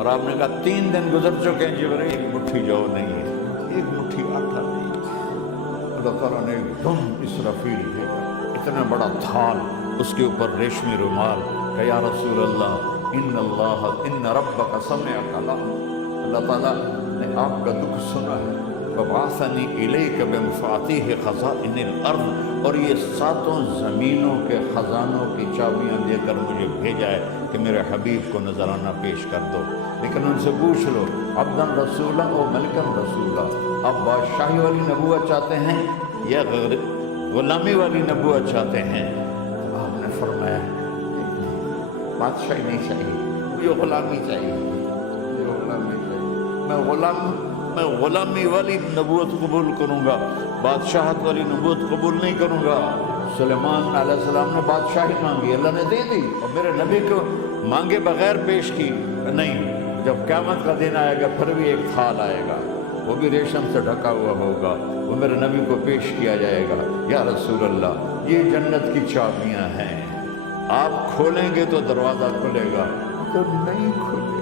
اور آپ نے کہا 3 دن گزر چکے ہیں جبرائیل، ایک مٹھی جو نہیں ہے، ایک مٹھی آٹا نہیں ہے۔ اللہ تعالیٰ نے ایک دم اسرافیل بھیجا، اتنا بڑا تھال، اس کے اوپر ریشمی رومال، کہ یا رسول اللہ ان ربک سمع کلام، اللہ تعالیٰ نے آپ کا دکھ سنا ہے، فبعثنی الیک بمفاتیح خزائن الارض، اور یہ 7 زمینوں کے خزانوں کی چابیاں دے کر مجھے بھیجا ہے کہ میرے حبیب کو نذرانہ پیش کر دو۔ لیکن ان سے پوچھ لو عبدن رسولہ و ملکن رسولہ، آپ بادشاہی والی نبوت چاہتے ہیں یا غلامی والی نبوت چاہتے ہیں؟ آپ نے فرمایا بادشاہی نہیں چاہیے، مجھے غلامی چاہیے، مجھے غلامی چاہیے، میں غلامی والی نبوت قبول کروں گا، بادشاہت والی نبوت قبول نہیں کروں گا۔ سلیمان علیہ السلام نے بادشاہی مانگی، اللہ نے دے دی، اور میرے نبی کو مانگے بغیر پیش کی نہیں۔ جب قیامت کا دن آئے گا پھر بھی ایک تھال آئے گا، وہ بھی ریشم سے ڈھکا ہوا ہوگا، وہ میرے نبی کو پیش کیا جائے گا، یا رسول اللہ یہ جنت کی چابیاں ہیں، آپ کھولیں گے تو دروازہ کھلے گا، تو نہیں کھلے